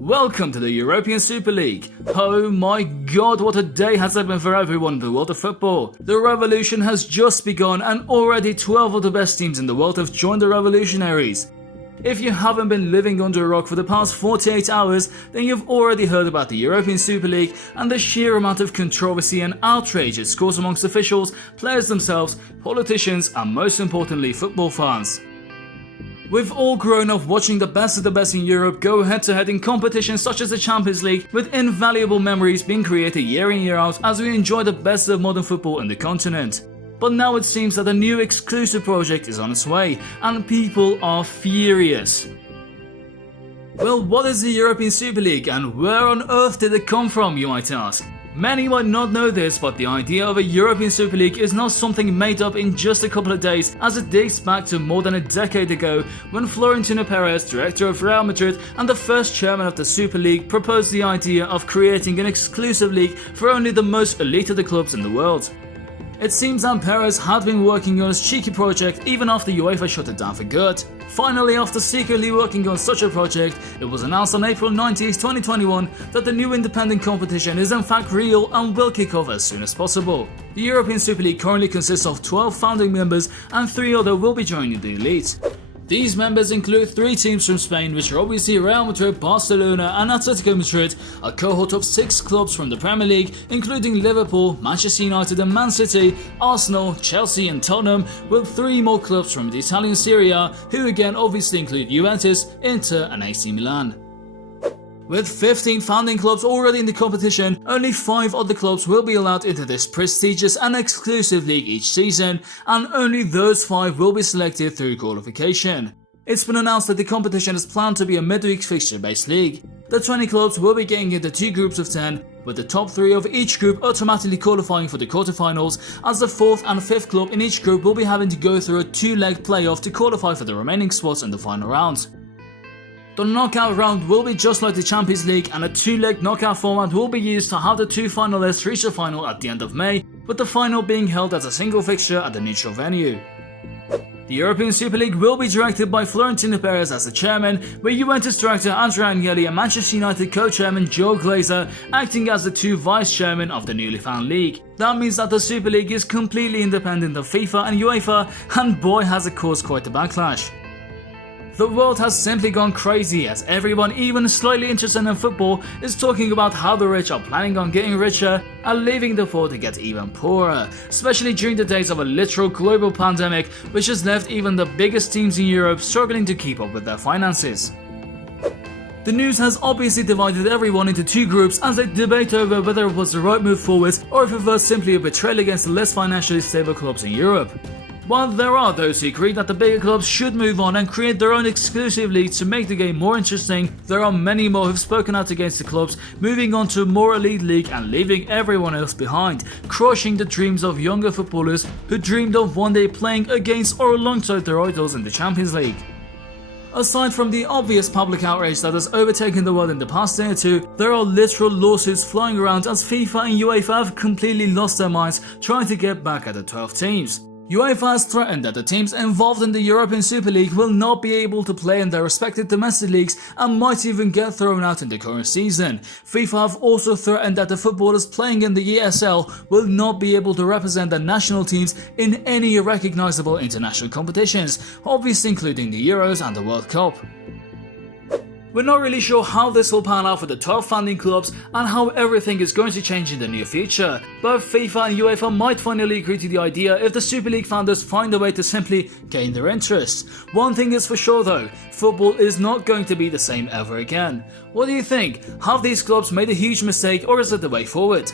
Welcome to the European Super League. Oh my god, what a day has it been for everyone in the world of football. The revolution has just begun and already 12 of the best teams in the world have joined the revolutionaries. If you haven't been living under a rock for the past 48 hours, then you've already heard about the European Super League and the sheer amount of controversy and outrage it scores amongst officials, players themselves, politicians and most importantly football fans. We've all grown up watching the best of the best in Europe go head to head in competitions such as the Champions League, with invaluable memories being created year in year out as we enjoy the best of modern football in the continent. But now it seems that a new exclusive project is on its way and people are furious. Well, what is the European Super League and where on earth did it come from, you might ask? Many might not know this, but the idea of a European Super League is not something made up in just a couple of days, as it dates back to more than a decade ago when Florentino Perez, director of Real Madrid and the first chairman of the Super League, proposed the idea of creating an exclusive league for only the most elite of the clubs in the world. It seems that Perez had been working on his cheeky project even after UEFA shut it down for good. Finally, after secretly working on such a project, it was announced on April 19, 2021 that the new independent competition is in fact real and will kick off as soon as possible. The European Super League currently consists of 12 founding members and 3 others will be joining the elite. These members include 3 teams from Spain, which are obviously Real Madrid, Barcelona and Atletico Madrid, a cohort of 6 clubs from the Premier League including Liverpool, Manchester United and Man City, Arsenal, Chelsea and Tottenham, with 3 more clubs from the Italian Serie A, who again obviously include Juventus, Inter and AC Milan. With 15 founding clubs already in the competition, only 5 other clubs will be allowed into this prestigious and exclusive league each season, and only those 5 will be selected through qualification. It's been announced that the competition is planned to be a midweek fixture-based league. The 20 clubs will be getting into 2 groups of 10, with the top 3 of each group automatically qualifying for the quarterfinals, as the 4th and 5th club in each group will be having to go through a 2-leg playoff to qualify for the remaining spots in the final round. The knockout round will be just like the Champions League, and a 2-leg knockout format will be used to have the 2 finalists reach the final at the end of May, with the final being held as a single fixture at the neutral venue. The European Super League will be directed by Florentino Perez as the chairman, with Juventus director Andrea Agnelli and Manchester United co-chairman Joe Glazer acting as the 2 vice-chairmen of the newly found league. That means that the Super League is completely independent of FIFA and UEFA, and boy has it caused quite a backlash. The world has simply gone crazy, as everyone even slightly interested in football is talking about how the rich are planning on getting richer and leaving the poor to get even poorer, especially during the days of a literal global pandemic which has left even the biggest teams in Europe struggling to keep up with their finances. The news has obviously divided everyone into 2 groups as they debate over whether it was the right move forward or if it was simply a betrayal against the less financially stable clubs in Europe. While there are those who agree that the bigger clubs should move on and create their own exclusive league to make the game more interesting, there are many more who have spoken out against the clubs moving on to a more elite league and leaving everyone else behind, crushing the dreams of younger footballers who dreamed of one day playing against or alongside their idols in the Champions League. Aside from the obvious public outrage that has overtaken the world in the past day or 2, there are literal lawsuits flying around as FIFA and UEFA have completely lost their minds trying to get back at the 12 teams. UEFA has threatened that the teams involved in the European Super League will not be able to play in their respective domestic leagues and might even get thrown out in the current season. FIFA have also threatened that the footballers playing in the ESL will not be able to represent their national teams in any recognisable international competitions, obviously including the Euros and the World Cup. We're not really sure how this will pan out for the 12 founding clubs and how everything is going to change in the near future, but FIFA and UEFA might finally agree to the idea if the Super League founders find a way to simply gain their interest. One thing is for sure though, football is not going to be the same ever again. What do you think? Have these clubs made a huge mistake or is it the way forward?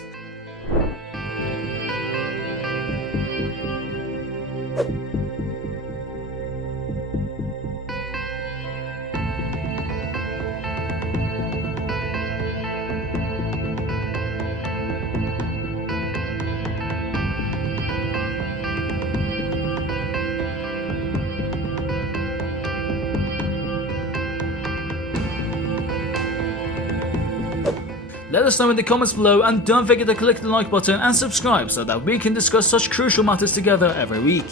Let us know in the comments below and don't forget to click the like button and subscribe so that we can discuss such crucial matters together every week.